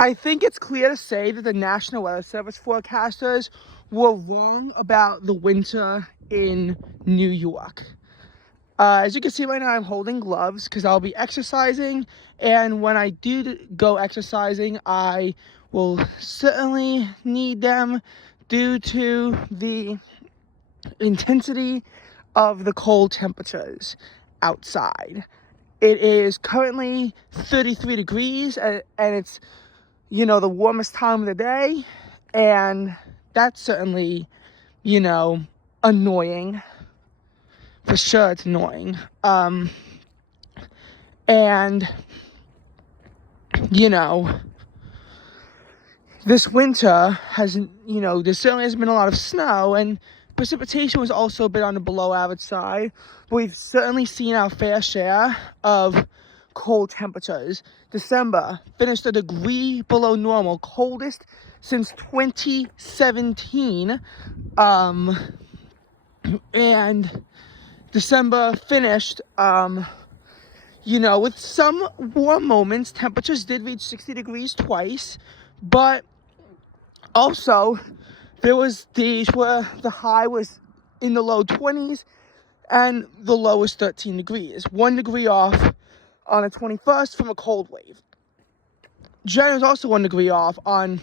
I think it's clear to say that the National Weather Service forecasters were wrong about the winter in New York. As you can see right now, I'm holding gloves because I'll be exercising, and when I do go exercising, I will certainly need them due to the intensity of the cold temperatures outside. It is currently 33 degrees, and it's, the warmest time of the day, and that's certainly, annoying. For sure, it's annoying. And, this winter has, there certainly has been a lot of snow, and precipitation was also a bit on the below average side. We've certainly seen our fair share of cold temperatures. December finished a degree below normal, coldest since 2017. And December finished, with some warm moments. Temperatures did reach 60 degrees twice, but also there was days where the high was in the low 20s and the low was 13 degrees. 1 degree off on the 21st from a cold wave. January was also 1 degree off on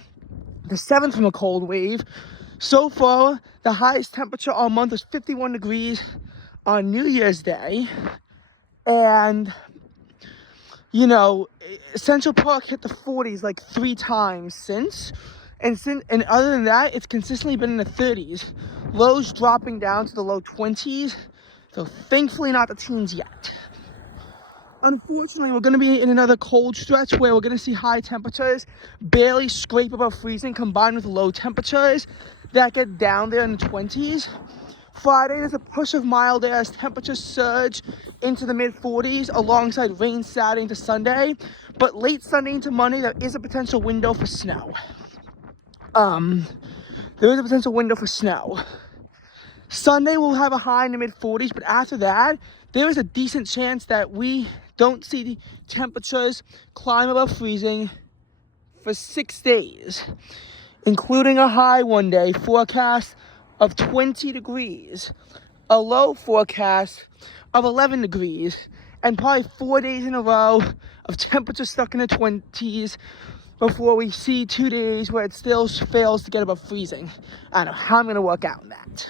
the 7th from a cold wave. So far, the highest temperature all month was 51 degrees on New Year's Day. And, Central Park hit the 40s like 3 times since. And other than that, it's consistently been in the 30s. Lows dropping down to the low 20s. So thankfully not the teens yet. Unfortunately, we're going to be in another cold stretch where we're going to see high temperatures barely scrape above freezing, combined with low temperatures that get down there in the 20s. Friday, there's a push of mild air as temperatures surge into the mid-40s alongside rain Saturday into Sunday. But late Sunday into Monday, there is a potential window for snow. Sunday, we'll have a high in the mid-40s, but after that, there is a decent chance that we don't see the temperatures climb above freezing for 6 days, including a high one day forecast of 20 degrees, a low forecast of 11 degrees, and probably 4 days in a row of temperatures stuck in the 20s before we see 2 days where it still fails to get above freezing. I don't know how I'm going to work out in that.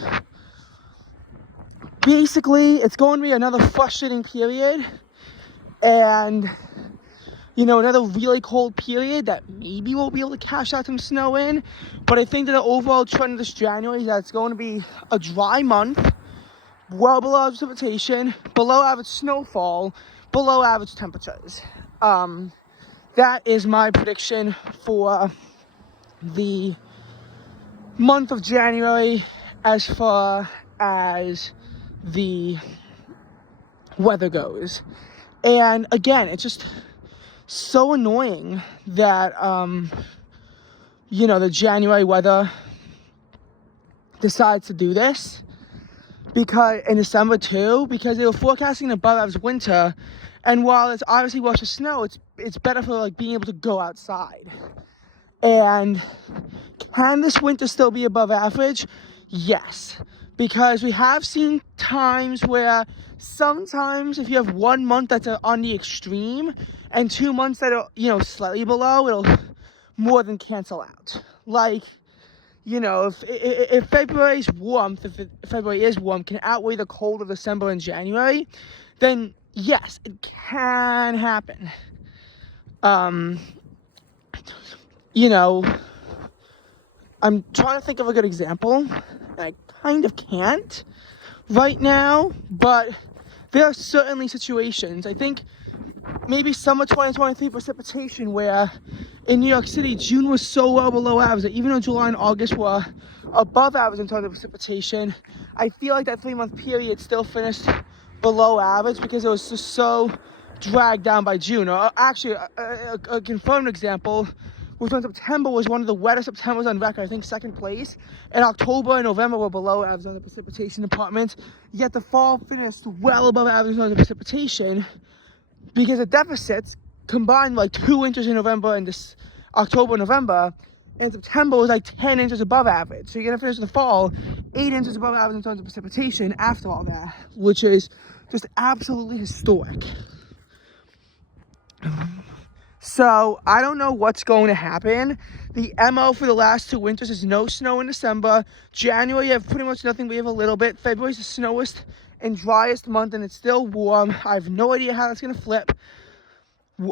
Basically, it's going to be another frustrating period, and another really cold period that maybe we'll be able to cash out some snow in. But I think that the overall trend of this January is that it's going to be a dry month, well below average precipitation, below average snowfall, below average temperatures. That is my prediction for the month of January as far as the weather goes. And again, it's just so annoying that the January weather decides to do this, because in December too, because they were forecasting above average winter, and while it's obviously worse for snow, it's better for like being able to go outside. And can this winter still be above average? Yes, because we have seen times where sometimes if you have 1 month that's on the extreme and 2 months that are, slightly below, it'll more than cancel out. Like, if February's warmth, if February is warm, can outweigh the cold of December and January, then yes, it can happen. I'm trying to think of a good example, and I kind of can't right now, but there are certainly situations. I think maybe summer 2023 precipitation where in New York City, June was so well below average that even though July and August were above average in terms of precipitation, I feel like that 3-month period still finished below average because it was just so dragged down by June. Or actually, a confirmed example was when September was one of the wettest Septembers on record, I think second place. And October and November were below average on the precipitation department, yet the fall finished well above average on the precipitation because the deficits combined like 2 inches in November and October, November, and September was like 10 inches above average. So you're gonna finish the fall 8 inches above average in terms of precipitation after all that, which is just absolutely historic. So I don't know what's going to happen. The MO for the last 2 winters is no snow in December. January, you have pretty much nothing. We have a little bit. February's the snowiest and driest month, and it's still warm. I have no idea how that's going to flip.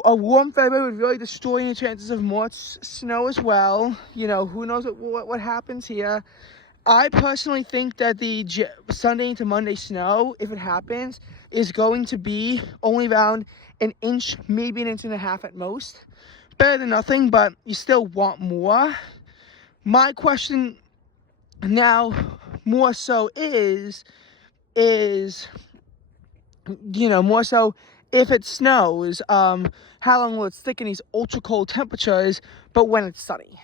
A warm February would really destroy any chances of more snow as well. You know, who knows what happens here. I personally think that the Sunday into Monday snow, if it happens, is going to be only around an inch, maybe an inch and a half at most. Better than nothing, but you still want more. My question now more so is, you know, more so if it snows, how long will it stick in these ultra cold temperatures, but when it's sunny?